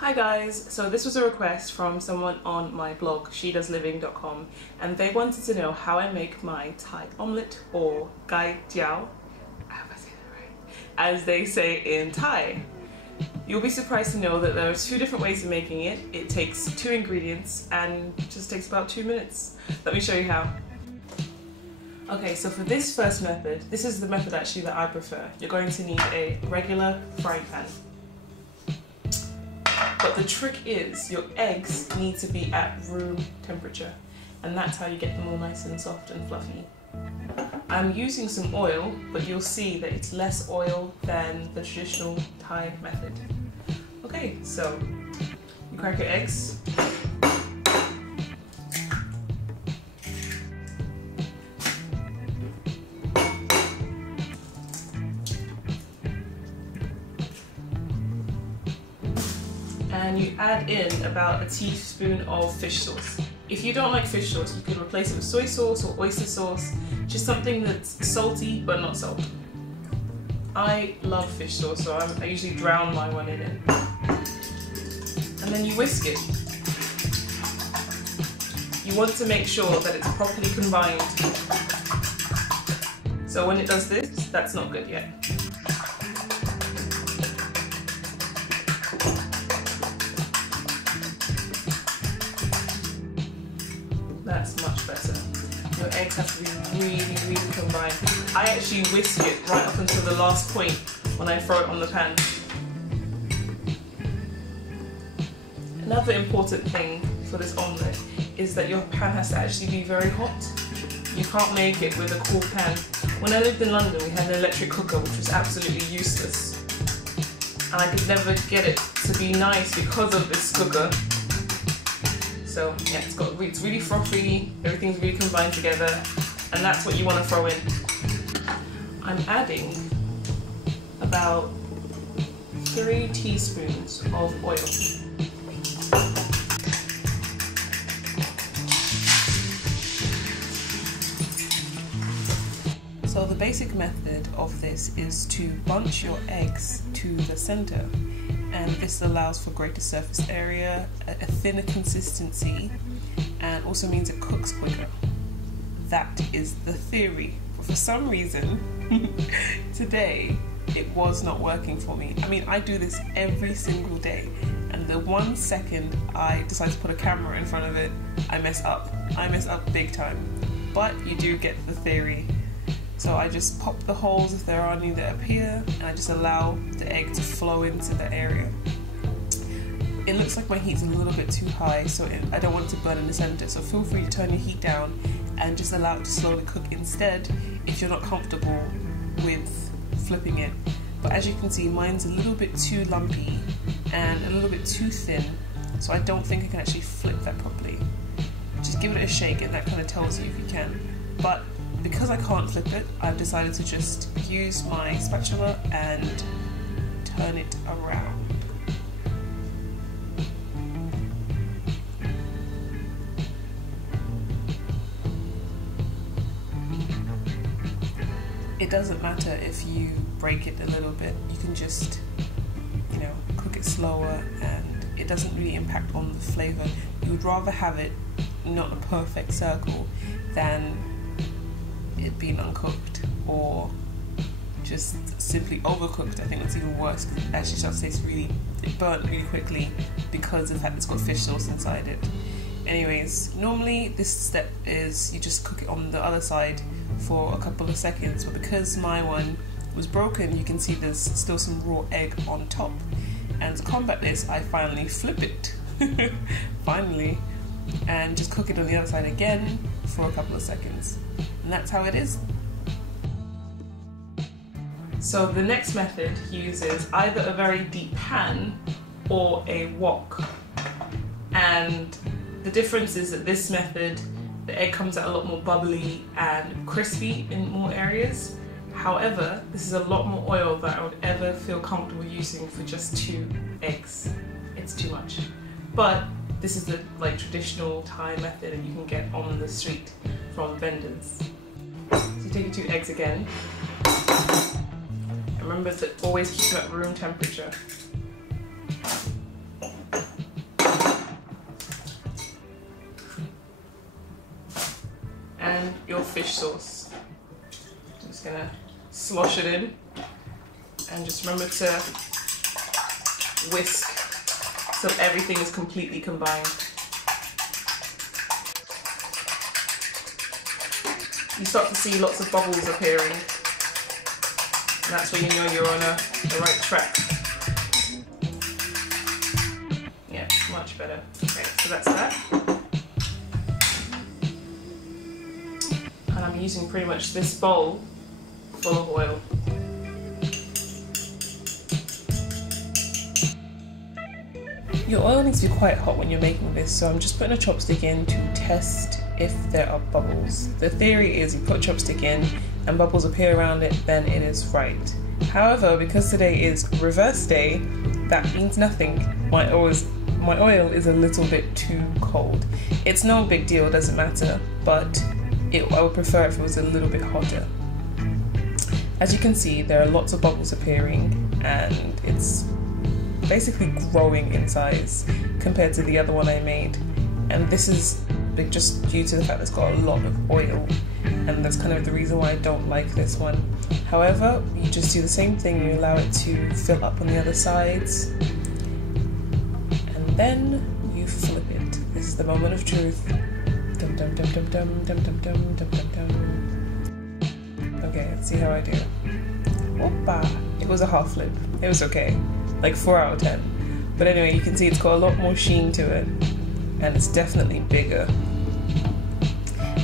Hi guys, so this was a request from someone on my blog SheDoesLiving.com, and they wanted to know how I make my Thai omelette, or Jeow, I hope I say that right, as they say in Thai. You'll be surprised to know that there are two different ways of making it. It takes 2 ingredients and just takes about 2 minutes. Let me show you how. Okay, so for this first method, this is the method actually that I prefer. You're going to need a regular frying pan. But the trick is your eggs need to be at room temperature, and that's how you get them all nice and soft and fluffy. I'm using some oil, but you'll see that it's less oil than the traditional Thai method. Okay, so you crack your eggs. And you add in about a teaspoon of fish sauce. If you don't like fish sauce, you can replace it with soy sauce or oyster sauce, just something that's salty but not salt. I love fish sauce, so I usually drown my one in it. And then you whisk it. You want to make sure that it's properly combined. So when it does this, that's not good yet. That's much better. Your eggs have to be really, really combined. I actually whisk it right up until the last point when I throw it on the pan. Another important thing for this omelette is that your pan has to actually be very hot. You can't make it with a cool pan. When I lived in London, we had an electric cooker which was absolutely useless. And I could never get it to be nice because of this cooker. So yeah, it's really frothy, everything's really combined together, and that's what you want to throw in. I'm adding about 3 teaspoons of oil. So the basic method of this is to bunch your eggs to the center. And this allows for greater surface area, a thinner consistency, and also means it cooks quicker. That is the theory. But for some reason, today, it was not working for me. I mean, I do this every single day, and the 1 second I decide to put a camera in front of it, I mess up. I mess up big time. But you do get the theory. So I just pop the holes if there are any that appear, and I just allow the egg to flow into the area. It looks like my heat's a little bit too high, so I don't want it to burn in the center, so feel free to turn your heat down and just allow it to slowly cook instead if you're not comfortable with flipping it. But as you can see, mine's a little bit too lumpy and a little bit too thin, so I don't think I can actually flip that properly. Just give it a shake and that kind of tells you if you can. But because I can't flip it, I've decided to just use my spatula and turn it around. It doesn't matter if you break it a little bit, you can just, cook it slower, and it doesn't really impact on the flavour. You would rather have it not a perfect circle than it being uncooked or just simply overcooked. I think that's even worse, because it actually starts to taste it burnt really quickly because of the fact it's got fish sauce inside it. Anyways, normally this step is you just cook it on the other side for a couple of seconds, but because my one was broken, you can see there's still some raw egg on top. And to combat this, I finally flip it, finally, and just cook it on the other side again for a couple of seconds. And that's how it is. So the next method uses either a very deep pan or a wok. And the difference is that this method, the egg comes out a lot more bubbly and crispy in more areas. However, this is a lot more oil than I would ever feel comfortable using for just 2 eggs. It's too much. But this is the traditional Thai method that you can get on the street from vendors. So you take your 2 eggs again. And remember to always keep them at room temperature. fish sauce. I'm just gonna slosh it in, and just remember to whisk so everything is completely combined. You start to see lots of bubbles appearing, and that's when you know you're on the right track. Yeah, much better. Okay, so that's that. And I'm using pretty much this bowl full of oil. Your oil needs to be quite hot when you're making this, so I'm just putting a chopstick in to test if there are bubbles. The theory is you put a chopstick in and bubbles appear around it, then it is right. However, because today is reverse day, that means nothing. My oil is a little bit too cold. It's no big deal, it doesn't matter, but I would prefer if it was a little bit hotter. As you can see, there are lots of bubbles appearing, and it's basically growing in size compared to the other one I made. And this is just due to the fact it's got a lot of oil, and that's kind of the reason why I don't like this one. However, you just do the same thing, you allow it to fill up on the other sides, and then you flip it. This is the moment of truth. Dum dum dum dum dum dum dum dum dum dum dum. Okay, let's see how I do. Whoopa! It was a half flip. It was okay. Like 4 out of 10. But anyway, you can see it's got a lot more sheen to it, and it's definitely bigger.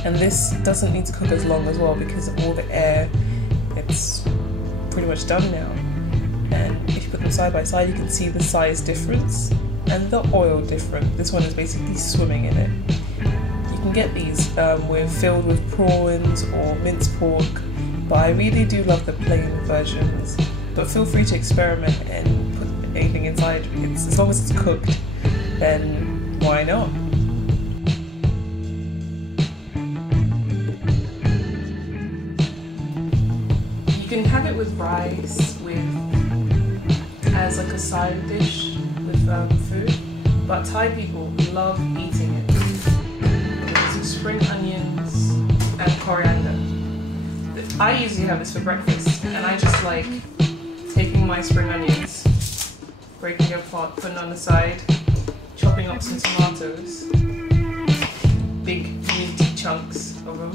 And this doesn't need to cook as long as well because of all the air. It's pretty much done now. And if you put them side by side, you can see the size difference and the oil difference. This one is basically swimming in it. You can get these filled with prawns or minced pork, but I really do love the plain versions. But feel free to experiment and put anything inside. As long as it's cooked, then why not? You can have it with rice, as like a side dish with food. But Thai people love eating it with spring onions and coriander. I usually have this for breakfast, and I just like taking my spring onions, breaking it apart, putting it on the side, chopping up some tomatoes, big meaty chunks of them,